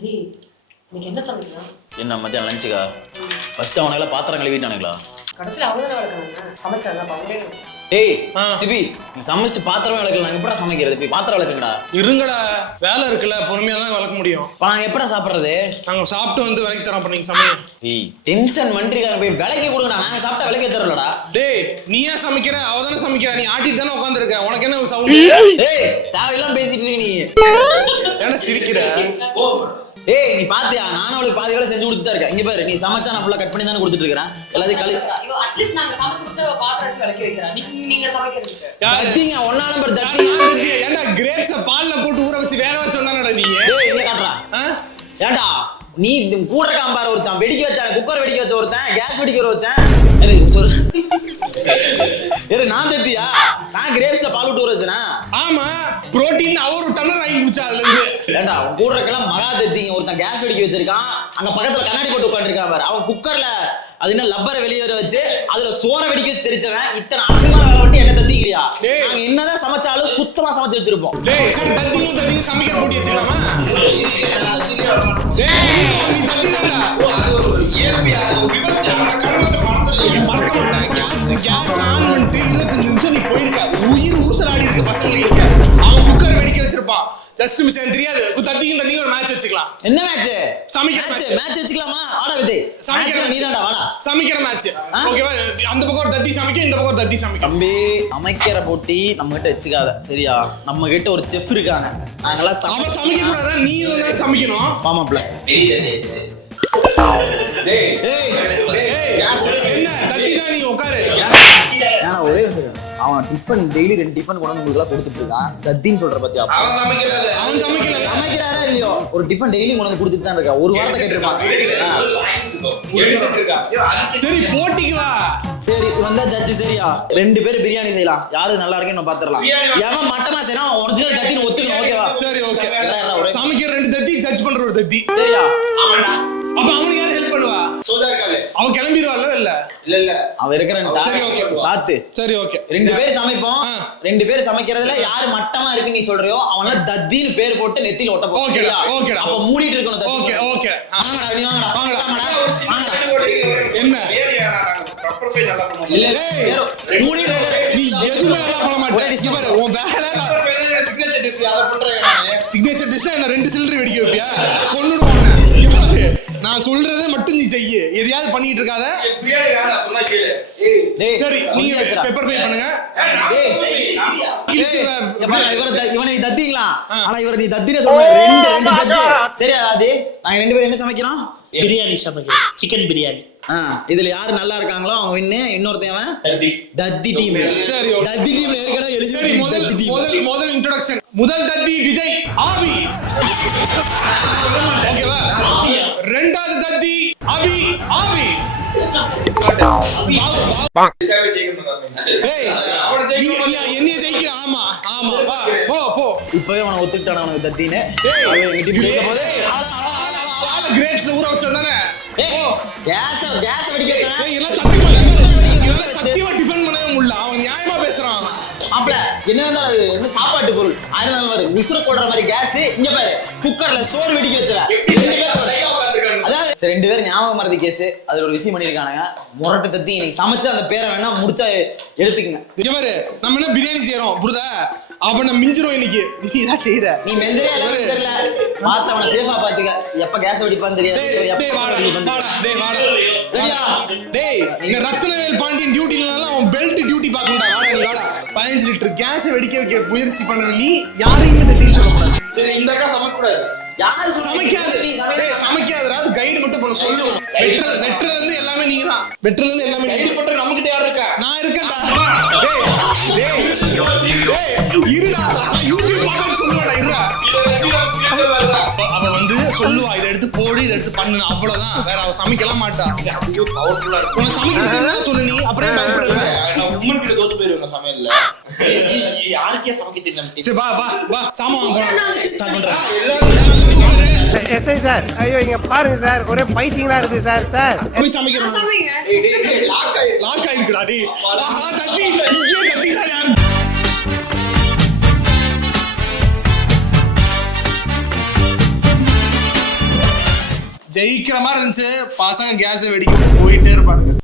ஹரி, இன்னைக்கு என்ன சமைக்கலாம்? என்ன மத்தியானம் லஞ்சுக்கா? ஃபர்ஸ்ட் அவனுங்களா பாத்திரம் கழுவிட்டானுங்களா? கடைசியில் அவங்க தானே விளக்குறாங்க. சமைச்சாங்க அப்போ அவங்களே நினைச்சேன். டேய் சிபி, நீ சமைச்சு பாத்திரமே விளக்கல, நாங்கள் எப்படா சமைக்கிறது? போய் பாத்திரம் விளக்குங்கடா. இருங்கடா, வேலை இருக்குல்ல, பொறுமையா தான் விளக்க முடியும். இப்போ நாங்கள் எப்படா சாப்பிட்றது? நாங்க சாப்பிட்டு வந்து விலைக்கு தரோம், அப்ப நீங்க சமைங்க. டேய் டென்ஷன் மன்றிக்காரன், போய் விளக்கி கொடுங்கடா. நாங்கள் சாப்பிட்டா விளக்கி வச்சிடலடா. டேய், நீ ஏன் சமைக்கிற? அவ தானே சமைக்கிற. நீ ஆட்டிட்டு தானே உட்காந்துருக்க. உனக்கு என்ன சவுண்ட்? டேய் தேவையெல்லாம் பேசிட்டு இருக்க நீ. என்ன சிரிக்கிற? ஏய் நீ பாத்தியா, நானும் அவளுக்கு பாதி வேலை செஞ்சு கொடுத்துட்டு தான் இருக்கேன். இங்க பாரு, நீ சமைச்சா நான் ஃபுல்லா கட் பண்ணி தானே கொடுத்துட்டு இருக்கேன். எல்லாத்தையும் கழு. ஐயோ, அட்லீஸ்ட் நாங்க சமைச்சு முடிச்சா பாத்திரம் வச்சு விளக்கி வைக்கிறா. நீங்க சமைக்கிறதுக்கு தட்டிங்க ஒன்னா நம்பர் தட்டி. ஏன்டா கிரேப்ஸ் பால்ல போட்டு ஊற வச்சு வேக வச்சு வந்தானடா நீ? டேய் இங்க காட்றா. ஏன்டா நீ கூட இருக்கான் பாரு, ஒருத்தன் வெடிக்க வச்சான், குக்கர் வெடிக்க வச்ச ஒருத்தன், கேஸ் வெடிக்க வச்சேன். நான் தத்தியா? நான் கிரேப்ஸ்ல பால் விட்டு ஊற வச்சேனா? ஆமா, புரோட்டீன் அவர் ஒரு டம்ளர் வாங்கி குடிச்சா அதுல இருந்து. ஏன்டா உன் கூட இருக்கலாம் மகா தத்திங்க, ஒருத்தன் கேஸ் வெடிக்க வச்சிருக்கான், அங்க பக்கத்துல கண்ணாடி போட்டு உட்காந்துருக்கான் பாரு. அவன் குக்கர்ல அது என்ன லப்பரை வெளியே வர வச்சு அதுல சோற வெடிக்க வச்சு தெரிச்சவன். இத்தனை அசிங்கமா வேலை விட்டு என்ன தத்திக்கிறியா? நாங்க என்னதான் சமைச்சாலும் சுத்தமா சமைச்சு வச்சிருப்போம். டேய் சரி, தத்தியும் சமைக்கிற போட்டி வச்சுக்கலாமா? நீ தத்திதான்டா. மறக்க மாட்டேன். கேஸ் ஆன் பண்ணிட்டு 25 நிமிஷம் நீ போயிருக்க. உயிர் ஊசலாடி இருக்கு பசங்களுக்கு. அவன் குக்கர் வெடிக்க வச்சிருப்பான். ஜஸ்ட் மிஸ், எனக்கு தெரியாது. தத்தியும் ஒரு மேட்ச் வச்சுக்கலாம். என்ன மேட்ச்? சமைக்கிற மேட்ச் வச்சுக்கலாமா? ஆடா விஜய், சமைக்கிற நீதான்டா வாடா. சமைக்கிற மேட்ச் ஓகேவா? அந்த பக்கம் ஒரு தத்தி சமைக்கும், இந்த பக்கம் ஒரு தத்தி சமைக்கும். தம்பி, சமைக்கிற போட்டி நம்ம கிட்ட வச்சுக்காத சரியா? நம்ம கிட்ட ஒரு செஃப் இருக்காங்க, நாங்கெல்லாம் அவன் சமைக்க கூடாதா? நீ சமைக்கணும். மாமாப்ல. நீ உட்காரு. ஒரே அவன் டிஃபன் டெய்லி 2 டிஃபன் கொண்டு வந்து கொடுத்துட்டு இருக்கான். தத்தின்னு சொல்ற பத்தியா? அவன் சமைக்கிறாரா இல்லையோ, ஒரு டிஃபன் டெய்லி கொண்டு வந்து கொடுத்துட்டு தான் இருக்கா. ஒரு வாரத்தை கேட்டிருப்பான். சரி போட்டிக்கு வா. சரி வந்தா ஜட்ஜ் சரியா? 2 பேரும் பிரியாணி செய்யலாம். யாரு நல்லா இருக்குன்னு நம்ம பாத்துறலாம். எவன் மட்டமா செய்யணும் ஒரிஜினல் தத்தின்னு ஒத்துக்கணும். ஓகேவா? சரி ஓகே. சமைக்கிற 2 தத்தி, ஜட்ஜ் பண்ற ஒரு தத்தி. சரியா? அப்ப அவனுக்கு யாரு ஹெல்ப் பண்ணுவா? அவன் கிளம்பிடுவாள்ல? இல்ல அவன் இருக்கிறான். சரி ஓகே சாத்து. சரி ஓகே. 2 பேர் சமைப்போம். 2 பேர் சமைக்கிறதுல யாரு மட்டமா இருக்குன்னு நீ சொல்றியோ அவனால தத்தின்னு பேர் போட்டு நெத்தில ஒட்ட போறோம். ஓகேடா ஓகேடா. அப்ப மூடிட்டு இருக்கணும் தத்தி. Okay okay. வாங்கடா நீ வாங்கடா. என்ன இல்ல மூடிட்டு நீ எதுமே நல்லா பண்ண மாட்டே. பாரு உன் வேலை சிக்னேச்சர் டிஷ் அத பண்றேன் நானு. சிக்னேச்சர் டிஷ்னா என்ன 2 சிலிண்டர் வெடிக்க வைப்பியா? கொன்னுடுவாங்க. நான் சொல்றதை மட்டும் நீ செய்ய. எதையாவது பண்ணிட்டு இருக்காத. பிரியாணி வேணாம் சொன்னா கேளு. சரி நீங்க பெப்பர் ஃப்ரை பண்ணுங்க. இவனை தத்திங்களா? ஆனா இவரை நீ தத்தினே சொல்ற. 2 ஜட்ஜ் தெரியாது. நாங்க 2 பேரும் என்ன சமைக்கிறோம்? பிரியாணி சமைக்கிறோம். சிக்கன் பிரியாணி. இதுல யாரு நல்லா இருக்காங்களோ அவங்க வின்னு. இன்னொருத்தவன் தத்தி டீம். தத்தி டீம்ல ஏற்கனவே எழுதி. முதல் இன்ட்ரோடக்ஷன். முதல் தத்தி விஜய் ஆவி. ஓகேவா? ரெண்டாவது தத்தி அவி ஆவி. என்னைய ஜெயிக்கிற? ஆமா ஆமா போ போ. இப்பவே அவனை ஒத்துக்கிட்டான அவனுக்கு தத்தின்னு. கிரேப்ஸ் ஊற வச்சோம்தானே? கேஸ் வெடிக்க சத்தியமா டிஃபன் பண்ணவே முடியல. அவன் நியாயமா பேசுறான். அப்பல என்ன சாப்பாட்டு பொருள் அதனால பாரு உசுர போடுற மாதிரி கேஸ். இங்க பாரு குக்கர்ல சோறு வெடிக்க வச்சல. 2 பேரும் ஞாபகம் மறதி கேஸ். அதுல ஒரு விஷயம் பண்ணிருக்கானுங்க. முரட்டு தத்தி இன்னைக்கு சமைச்சு அந்த பேரை வேணா முடிச்சா எடுத்துக்கங்க. இங்க பாரு, நம்ம என்ன பிரியாணி செய்யறோம் புரியுதா? அவனை மிஞ்சிரும் இன்னைக்கு. நீ தான் செய்யற. நீ மெஞ்சரே தெரியல. பார்த்து அவனை சேஃபா பாத்துக்க. எப்ப கேஸ் வெடிப்பான்னு தெரியாது. ரத்னவேல் பாண்டியன் டியூட்டிலாம் அவன் பெல்ட் டியூட்டி பாக்கணும்டா. வாடா நீ வாடா. 15 லிட்டர் கேஸ் வெடிக்க வைக்க முயற்சி பண்ண நீ யாரையும் இந்த டீம் சொல்ல கூடாது. சரி இந்த அக்கா சமைக்க கூடாது. யாரு சமைக்காது? நீ சமைக்காதடா. கைடு மட்டும் பண்ண சொல்லுவோம். வெட்றல இருந்து எல்லாமே நீங்க தான். வெட்றல இருந்து எல்லாமே கைடு பண்ற நம்ம கிட்ட யார் இருக்கா? நான் இருக்கேன்டா. இருடா, யூடியூப் பார்த்து சொல்லுவாடா. இருடா, அவ வந்து சொல்லுவா இதை எடுத்து போடு, இதை எடுத்து பண்ணு, அவ்வளவுதான். வேற அவ சமைக்கலாம் மாட்டா. பவர்ஃபுல்லா இருக்கு. உன சமைக்கிறதுன்னு சொல்லு. நீ அப்புறம் பயப்படுற. நான் உம்மன் கிட்ட தோத்து போயிருவேன் சமையல்ல. யாருக்கே சமைக்க தெரியல. சரி வா வா வா சாமான் போலாம். ஸ்டார்ட் பண்றேன். எஸ்ஐ சார், ஐயோ இங்க பாருங்க சார், ஒரே பைத்தியங்களா இருக்கு சார். சார் போய் சமைக்கிறோம். லாக் ஆயிருக்குடா டேய். தட்டி இங்கே தட்டிடா. ஜெயிக்கிற மாதிரி இருந்துச்சு. பசங்க கேஸ் வெடிக்க போயிட்டே இருப்பாங்க.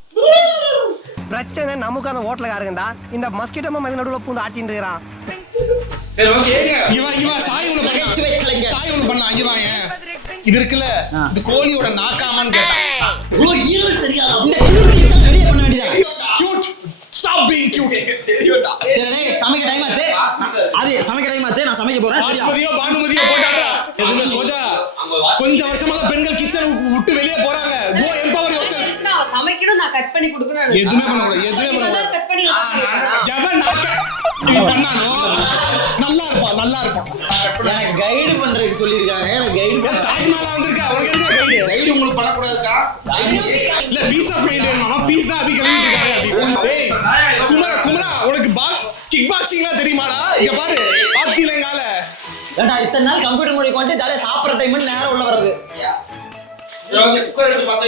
பிரச்சனை நமக்கு அந்த ஹோட்டலுக்காரங்கடா. இந்த மஸ்கிட்டோ மதி நடுவுல பூந்து ஆட்டின்னு இருக்கிறான். சரி ஓகே இவன் சாய் ஒண்ணு பண்ணா அங்க வாங்க. இது இருக்குல்ல, இது கோழியோட நாக்காமான்னு கேட்டான். ஓ ஈரல் தெரியாதா? இந்த கியூட் கேஸ் வெளிய பண்ண வேண்டியதா? Cute stop being cute. தெரியும்டா. சரி டேய் சமைக்க டைம் ஆச்சு. அது சமைக்க டைம் ஆச்சு. நான் சமைக்க போறேன். பாஸ்மதியோ பானுமதியோ போட்டாடா. எதுமே சோஜா. கொஞ்சம் வருஷமா பெண்கள் கிச்சன் விட்டு வெளியே போறாங்க. கோ எம்பவர் யுவர்செல்ஃப். நான் சமைக்கணும், நான் கட் பண்ணி கொடுக்கணும். எதுமே பண்ணக்கூடாது. கட் பண்ணி எவன் நாக்க பண்ணானோ நல்லா இருப்பான். எனக்கு கைடு பண்றதுக்கு சொல்லிருக்காங்க. எனக்கு கைடு தாஜ்மஹாலா வந்திருக்கா. அவருக்கு என்ன கைடு? ரைடு உங்களுக்கு பண்ணக்கூடாதுக்கா. இல்ல பீஸ் ஆஃப் மைண்ட் மாமா. பீஸ் தான் அபி கலந்து இருக்காங்க. டேய் குமரா உனக்கு கிக் பாக்ஸிங்லாம் தெரியுமாடா? இங்க பாரு பாத்தீங்களேங்கால. ஏண்டா இத்தனை நாள் கம்ப்யூட்டர் மொழி கொண்டு ஜாலியா சாப்பிடுற டைம் நேரம் உள்ள வர்றது. ஓகே குக்கர் எடுத்து பார்த்தா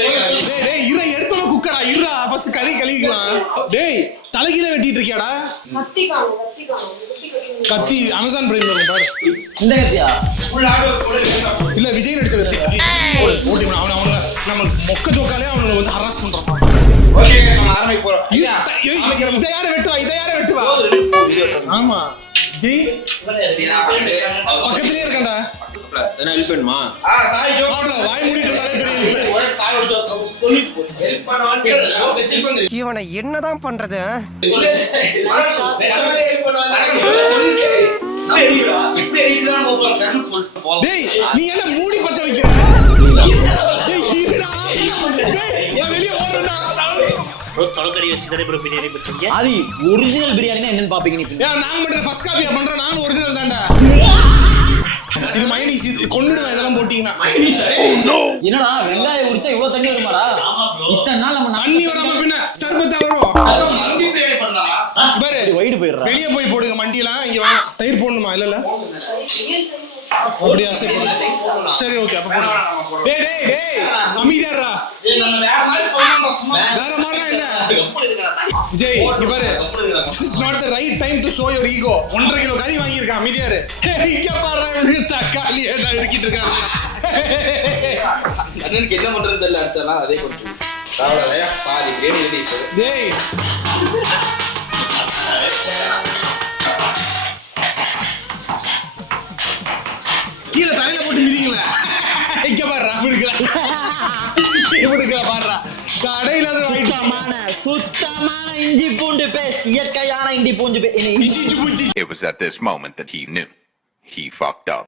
டேய் இற எடுத்தோட குக்கரா இருடா ஃபர்ஸ்ட் கழிக்கலாம். டேய் தலைகீழ வெட்டிட்டு இருக்கியாடா? கத்தி காணும். கத்தி அமேசான் பிரைம்ல இருக்கு பாரு. இந்த கத்தியா? ஃபுல் ஆர்டர் போடு. இல்ல விஜய் நடிச்ச கத்தி. ஓடி அவன நம்ம மொக்க ஜோக்காலே அவன வந்து ஹராஸ் பண்றான். ஓகே நம்ம ஆரம்பிக்க போறோம். இத யார வெட்டுவா? ஆமா ஜி பக்கத்துலயே இருக்கடா. என்ன ஹெல்ப் பண்ணுமா? சாய் ஜோ வாய் மூடிட்டு இருந்தாலே தெரியுது. ஒரே சாய் ஒரு ஜோ ஹெல்ப் பண்ணுவான்னு கேட்டா வெச்சில் பண்ணு. இவனை என்னதான் பண்றது? சொல்லு வேறமாரி ஹெல்ப் பண்ணுவாங்க. சொல்லுடா இந்த எடிட்லாம் போலாம் கண்ணு போலாம். டேய் நீ என்ன மூடி பத்த வைக்கிற? டேய் இருடா. டேய் நான் வெளிய ஓடுறேன்டா. தொலைக்கறி வச்சு தானே ப்ரோ பிரியாணி பண்றீங்க. அது ஒரிஜினல் பிரியாணினா என்னன்னு பாப்பீங்க நீ. நாங்க மட்டும் ஃபர்ஸ்ட் காப்பியா பண்றோம். நாங்க ஒரிஜினல் தான்டா. இது மைனீஸ் கொன்னுடுவேன் இதெல்லாம் போட்டீங்கன்னா. என்னடா வெங்காயம் உரிச்சா இவ்வளவு தண்ணி வருமாடா? இத்தனை நாள் நம்ம தண்ணி வராம பின்ன சர்பத்தா வரும். அத மந்தி பிரியாணி பண்ணலாமா? பாரு வைடு போயிடுறா. வெளிய போய் போடுங்க மண்டியலாம். இங்க வா தயிர் போடணுமா? இல்ல அப்படியே சரி ஓகே அப்ப போடு. டேய் அமைதியாடா. ஏய் நம்ம வேற மாதிரி பண்ணனும். வேற மாதிரி இல்ல ஜெய் இங்க பாரு. This is not the right time to show your ego. 1.5 kilo கறி வாங்கி இருக்க. அமைதியாரு. இங்க பாரு தக்காளி என்ன இருக்கிட்டு இருக்காங்க. அண்ணனுக்கு என்ன பண்றதுன்னு தெரியல. அடுத்தலாம் அதே கொண்டு ராவலையா பாதி கிரேவி ரெடி இருக்கு. டேய் கீழ தலையில போட்டு மிதிக்கல. இங்க பாருடா இப்படிக்கல பாருடா. கடையில சுத்தமான இஞ்சி பூண்டு பேஸ்ட். இயற்கையான இஞ்சி பூண்டு paste. It was at this moment that he knew. He fucked up.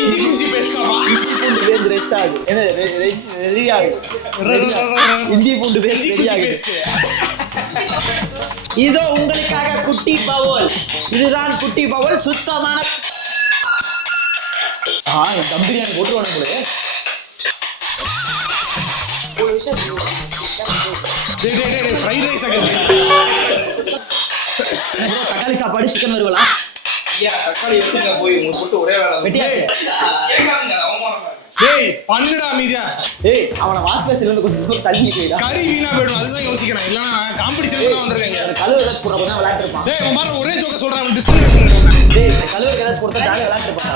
இஞ்சி குஞ்சி பேஸ்டாமா? இஞ்சி பூண்டு பேஸ்ட் ரெஸ்ட் ஆகுது. என்ன ரெடி ஆகுது. இஞ்சி பூண்டு பேஸ்ட் ரெடி ஆகுது. இதோ உங்களுக்காக குட்டி பவுல். இதுதான் குட்டி பவுல். சுத்தமான தம் பிரியாணி போட்டுருவானு போல. ஃப்ரைட் ரைஸ் தக்காளி சாப்பாடு சிக்கன் வருவலா? ஐயா தக்காளி வெட்டுங்க போய் உங்க போட்டு ஒரே வேளை வெட்டியாச்சு. ஏகாதுங்க அவமானமா. டேய் பண்ணுடா மீதியா. ஏய் அவனை வாஷ் பேசில இருந்து கொஞ்சம் தூரம் தள்ளி போய்டா. கறி வீணா போய்டும். அதுதான் யோசிக்கிறேன். இல்லனா காம்படிஷன் தான் வந்திருக்கீங்க. கழுவு ஏதாச்சும் போடுற கொஞ்சம் விளையாட்டு இருப்பான். டேய் அவன் பாரு ஒரே ஜோக்க சொல்றான். டிஸ்கஸ் டேய் கழுவு ஏதாச்சும் போடுறா ஜாலியா விளையாட்டு இருப்பான்.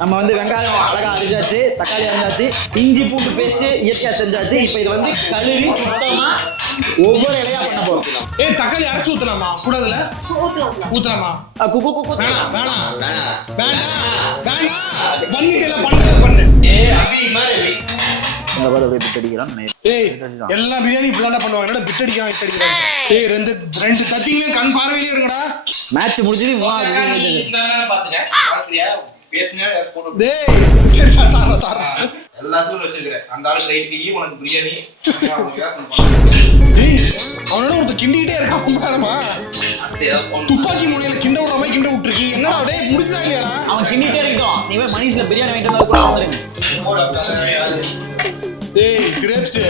நம்ம வந்து வெங்காயம் அழகா அரிஞ்சாச்சு, தக்காளி அரிஞ்சாச்சு, இஞ்சி பூண்டு பேஸ்ட் இயற்கையா செஞ்சாச்சு. இப்போ இது வந்து கழுவி சுத்தமா ஒவ்வொரு இலையா பண்ண போறோம். ஏய் தக்காளி அரைச்சு ஊத்தலாமா? கூடாதுல? ஊத்தலாமா? குக்கு குக்கு வேணாம் பண்ணிட்டேல பண்ணு. ஏய் அபி மாதிரி இந்த பாரு அப்படியே பிட் அடிக்கிறான். ஏய் எல்லா பிரியாணி இப்படிதான் பண்ணுவாங்க. என்னடா பிட் அடிக்கிறான் இட் அடிக்கிறான். ஏய் ரெண்டு தட்டிங்க கண் பார்வையிலே இருங்கடா. மேட்ச் முடிஞ்சது. நீ இந்த பாத்துக்க. பாக்குறியா? பேசுங்க போட்டு. டேய் சரி சாரா எல்லாத்துக்கும் வச்சிருக்கேன். அந்த ஆளு ரைட்க்கு உனக்கு பிரியாணி. டேய் அவனோட ஒருத்த கிண்டிட்டே இருக்கான் பாருமா. துப்பாக்கி முனையில கிண்ட விடுற மாதிரி கிண்ட விட்டுருக்கு. என்னடா டேய் முடிச்சா இல்லையாடா? அவன் கிண்டிட்டே இருக்கட்டும். நீ போய் மணிஸ்ல பிரியாணி வாங்கிட்டு வந்தா கூட வந்துருங்க. டேய் கிரேப்ஸ்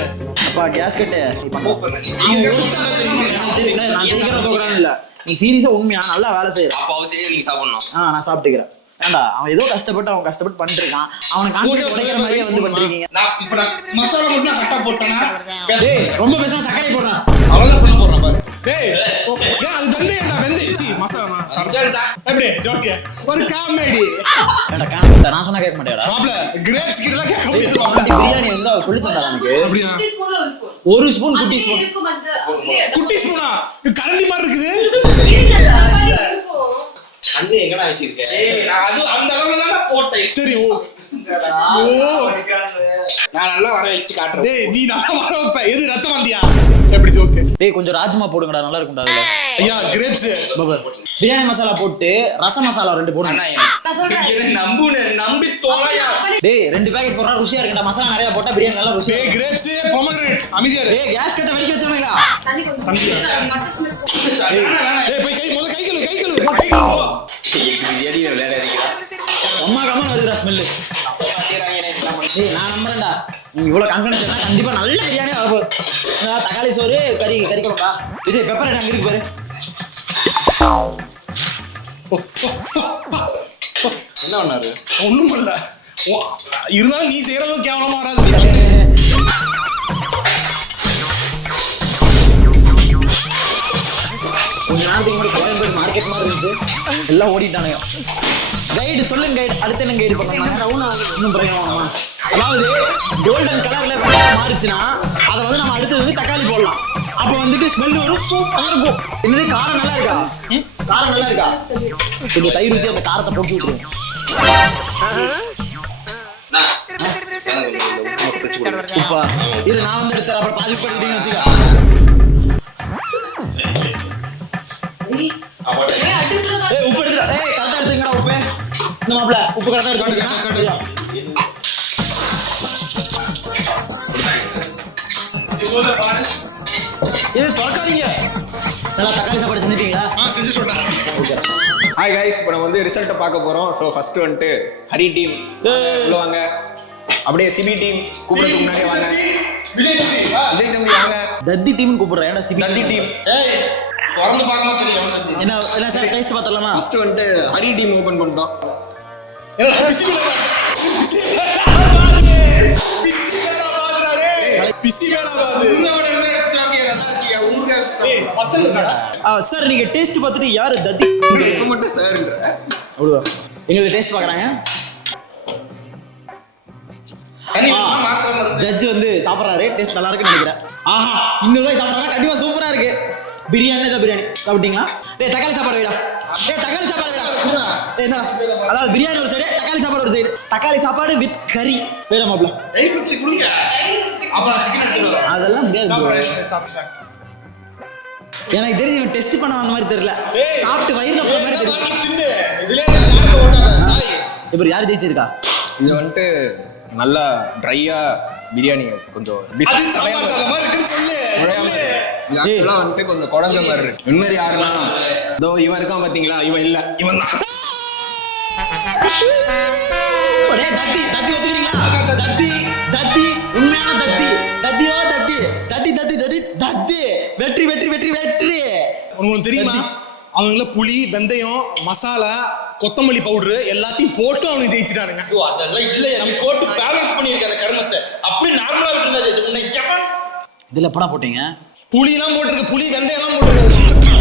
அப்பா கேஸ் கட்டு. சூப்பர். நான் சீக்கிரம் போகிறான் இல்ல. நீ சீரியஸா உண்மையா நல்லா வேலை செய்யற. அப்ப அவசியம் நீங்க சாப்பிடணும். நான் சாப்பிட்டுக்கிறேன். ஏண்டா அவன் ஏதோ கஷ்டப்பட்டு பண்ணிருக்கான். அவனை கான்செப்ட் உடைக்கிற மாதிரியே வந்து பண்ணிருக்கீங்க. நான் மசாலா மட்டும் நான் கரெக்டா போட்டேனா டேய் ரொம்ப பேசாம சக்கரை போடுறான். அவ்வளவுதான் பண்ண போறேன் பாரு. டேய் ஏன் அது வெந்தயம்டா வெந்தயம் சீ மசாலா சஞ்சல்டா எப்படி ஜோக்கே ஒரு காமெடி ஏன்டா காண நான் சொன்னா கேட்க மாட்டேடா மாப்ள கிரேப்ஸ் கிட்டலாம் கேட்க முடியாது மாப்ள பிரியாணி வந்து அவ சொல்லி தந்தா எனக்கு அப்படியா குட்டி ஸ்பூன்ல ஒரு ஸ்பூன் ஒரு ஸ்பூன் குட்டி ஸ்பூன் இருக்கு மஞ்சள் குட்டி ஸ்பூனா கரண்டி மாதிரி இருக்குது இருக்குல்ல தக்காளி இருக்கும் அண்ணி எங்கடா வச்சிருக்க ஏய் நான் அது அந்த அளவுல தான் போட்டேன் சரி ஓ நான் நல்லா வர வச்சு காட்டுறேன் டேய் நீ நல்லா வர வைப்ப எது ரத்தம் வந்தியா எப்படி ஜோக்கே டேய் கொஞ்சம் ராஜ்மா போடுங்கடா நல்லா இருக்கும்டா அதுல ஐயா கிரேப்ஸ் பிரியாணி மசாலா போட்டு ரச மசாலா 2 போடுங்க அண்ணா நான் சொல்றேன் என்ன நம்பி தோலையா டேய் 2 பாக்கெட் போடுறா ருசியா இருக்குடா மசாலா நிறைய போட்டா பிரியாணி நல்லா ருசியா டேய் கிரேப்ஸ் பொமகிரேட் அமைதியா இரு டேய் கேஸ் கட்ட வெடிக்க வச்சறீங்களா தண்ணி கொஞ்சம் பச்சை ஸ்மெல் போட்டு டேய் போய் கை கழுவு போ பிரியாணி விளையாட இருக்கிறா அம்மா கம்மன் வருதுடா ஸ்மெல் டேய் நான் நம்பறேன்டா நீ இவ்வளவு கான்ஃபிடன்ஸ் இருந்தா கண்டிப்பா நல்ல பிரியாணி வரப்போகுது தக்காளி சோறு கறி குழம்பா விஜய் பெப்பர் அங்க இருக்கு பாரு என்ன பண்ணாரு ஒண்ணும் பண்ணல இருந்தாலும் நீ செய்யற அளவுக்கு கேவலமா வராது கொஞ்ச நாளைக்கு முன்னாடி கோயம்பேடு மார்க்கெட் மாதிரி இருந்து எல்லாம் ஓடிட்டானுங்க கைடு சொல்லுங்க கைடு அடுத்து என்ன கைடு பண்ணலாம் இன்னும் பிரயோஜனமா அதாவது கோல்டன் கலர்ல மாறுச்சுன்னா அதை வந்து நம்ம அடுத்தது வந்து தக்காளி போடலாம் அப்போ வந்துட்டு ஸ்மெல் வரும் சூப்பராக இருக்கும் என்னது காரம் நல்லா இருக்கா காரம் நல்லா இருக்கா கொஞ்சம் தயிர் ஊற்றி அந்த காரத்தை போக்கி விட்டுருவோம் சூப்பா இது நான் வந்து எடுத்துறேன் அப்புறம் பாதி பண்ணிட்டீங்கன்னு வச்சுக்கா அடுப்புல ஏய் உப்பு எடுத்துடா ஏய் கரெக்டா எடுத்துங்கடா உப்பு இந்த மாப்ள உப்பு கரெக்டா எடுத்துங்க இது தரக்காதீங்க நல்லா தக்காளி சாப்பாடு செஞ்சிட்டீங்களா செஞ்சு சொல்றேன் ஹாய் கைஸ் இப்போ நம்ம வந்து ரிசல்ட்டை பார்க்க போறோம் ஸோ ஃபர்ஸ்ட் வந்துட்டு ஹரி டீம் உள்ள வாங்க அப்படியே சிபி டீம் கூப்பிடுறதுக்கு முன்னாடியே வாங்க விஜய் தம்பி வாங்க தத்தி டீம்னு கூப்பிடுறேன் ஏன்னா சிபி தந்தி டீம் ஏய் திறந்து பார்க்கணும் தெரியும் என்ன என்ன சார் டேஸ்ட் பார்த்தலாமா ஃபர்ஸ்ட் வந்துட்டு ஹரி டீம் ஓபன் பண்ணிட்டோம் பிசி வேலை பாது சார் நீங்க டேஸ்ட் பார்த்துட்டு யாரு தத்தி இப்போ மட்டும் சார்ன்ற அவ்வளோ எங்களுக்கு டேஸ்ட் பார்க்குறாங்க ஜட்ஜ் வந்து சாப்பிட்றாரு டேஸ்ட் நல்லா இருக்குன்னு நினைக்கிறேன் ஆஹா இன்னொரு சாப்பிட்றாங்க கண்டிப்பா சூப்பரா இருக்கு பிரியாணி தான் பிரியாணி சாப்பிட்டீங்களா டேய் தக்காளி சாப்பாடு வைடா டேய் தக்காளி சாப்பாடு வைடா டேய் என்ன அதாவது பிரியாணி ஒரு சைடு தக்காளி சாப்பாடு ஒரு சைடு தக்காளி சாப்பாடு வித் கறி வேடா மாப்ள ஏய் பிச்சி குடுங்க அப்புறம் சிக்கன் எடுத்துட்டு அதெல்லாம் முடியாது சாப்பிடுறேன் எனக்கு தெரிஞ்சு இவன் டெஸ்ட் பண்ண வந்த மாதிரி தெரியல சாப்பிட்டு வயிறுல போற மாதிரி தெரியல தின்னு இதுலயே நேரத்தை ஓட்டாத சாரி இப்போ யார் ஜெயிச்சிருக்கா இது வந்துட்டு நல்லா ட்ரையா பிரியாணி கொஞ்சம் அது சாம்பார் சாதம் மாதிரி இருக்குன்னு சொல்லு ஆக்சுவலா வந்துட்டு கொஞ்சம் குழஞ்ச மாதிரி இருக்கு உண்மையை யாருன்னா இதோ இவன் இருக்கான் பாத்தீங்களா இவன் இல்ல இவன் தான் டேய் தத்தி தத்தி ஒத்துக்கிறீங்களா தத்தி தத்தி உண்மையான தத்தி தத்தியோ தத்தி தத்தி தத்தி தத்தி தத்தி வெற்றி வெற்றி வெற்றி வெற்றி உங்களுக்கு தெரியுமா அவங்கள புளி வெந்தயம் மசாலா கொத்தமல்லி பவுடர் எல்லாத்தையும் போட்டு அவங்க ஜெயிச்சிட்டானுங்க ஐயோ அதெல்லாம் இல்ல நீ போட்டு பேலன்ஸ் பண்ணிருக்க அந்த கர்மத்தை அப்படியே நார்மலா விட்டுருந்தா ஜெயிச்சு உன்னை எவன் இதுல எப்படா போட்டீங்க புளி எல்லாம் போட்டிருக்கு புளி வெந்தயம் எல்லாம் போட்டிருக்கு